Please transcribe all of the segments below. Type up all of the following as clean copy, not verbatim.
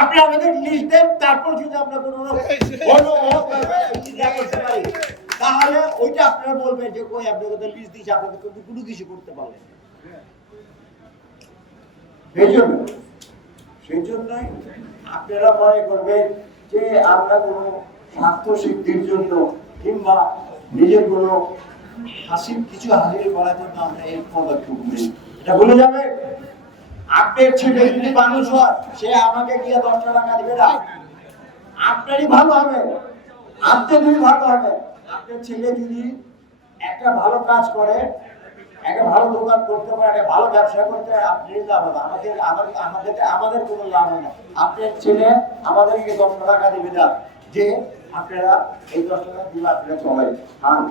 আপনি আমাদের লিস্ট দেন, তারপর যদি আমরা কোনো করতে পারি তাহলে ওইটা আপনারা বলবেন যে কই আপনাকে তো লিস্ট দিয়েছে, আপনাকে তো কোনো কিছু করতে পারলেন। সেই জন্যই আপনারা মনে করবেন যে আমরা কোনো স্বার্থ সিদ্ধির জন্য কিংবা নিজের কোনো কিছু হাসিল করার জন্য আমরা এই পদক্ষেপ নিই, এটা ভুলে যাবে। আপনার ছেলে যদি মানুষ হয়, সে আমাকে গিয়ে 10 টাকা দিবে না, আপনারই ভালো হবে, আপনারই ভালো হবে। আপনার ছেলে যদি একটা ভালো কাজ করে, একটা ভালো দোকান করতে পারে, একটা ভালো ব্যবসা করতে পারে, আপনি লাভ হবে, আমাদের কোনো লাভ হয় না। আপনার ছেলে আমাদেরকে 10 টাকা দিবে না, যে আপনারা এই 10 টাকা দিলে আপনারা সবাই খান,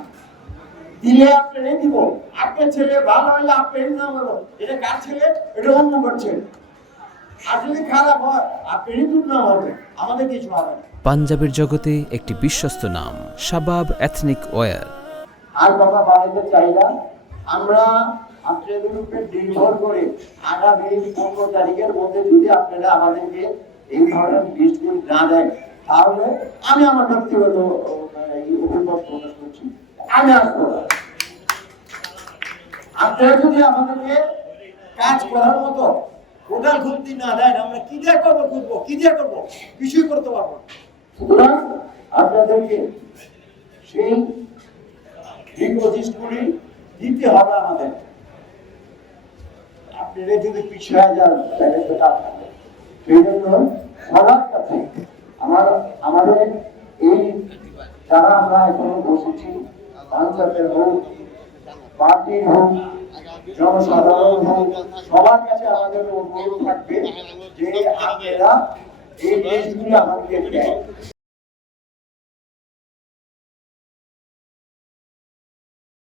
দিলে আপনারই দিব। আপনার ছেলে ভালো হলে আপনারই নাম হলো, এটা কার ছেলে, এটা অন্য করছে। আর যদি খারাপ হয় আপনারই দুর্নাম হবে, আমাদের কিছু হবে না। পাঞ্জাবের জগতে একটি বিশ্বস্ত নাম, শাবাব এথনিক ওয়্যার। আর কথা বাড়াতে চাই না, আমরা আপনাদের উপরে নির্ভর করে আগামী 15 তারিখের মধ্যে যদি আপনারা আমাদেরকে এই ধরনের লিস্টগুলি না দেন, তাহলে আমি আমার ব্যক্তিগত অভিমত প্রকাশ করছি, আমি আসবো। আপনারা যদি আমাদেরকে কাজ করার মতো কোটাল খুঁজতে না দেন, আমরা কি দিয়ে করবো, খুঁজবো কি দিয়ে করবো, কিছুই করতে পারবো না। সুতরাং আপনাদেরকে সেই রিকোয়েস্টগুলি দিতে হবে আমাদের। আপনারা যদি পিছিয়ে যান তাহলে সেটা সেই জন্য সবার কাছে আমাদের এই যারা আমরা এখনো বসেছি, পাঞ্জাবের হোক, পার্টির হোক, জনসাধারণ হোক, সবার কাছে আমাদের অনুরোধ থাকবে যে আপনারা এই দেশগুলি আমাদেরকে দেয়।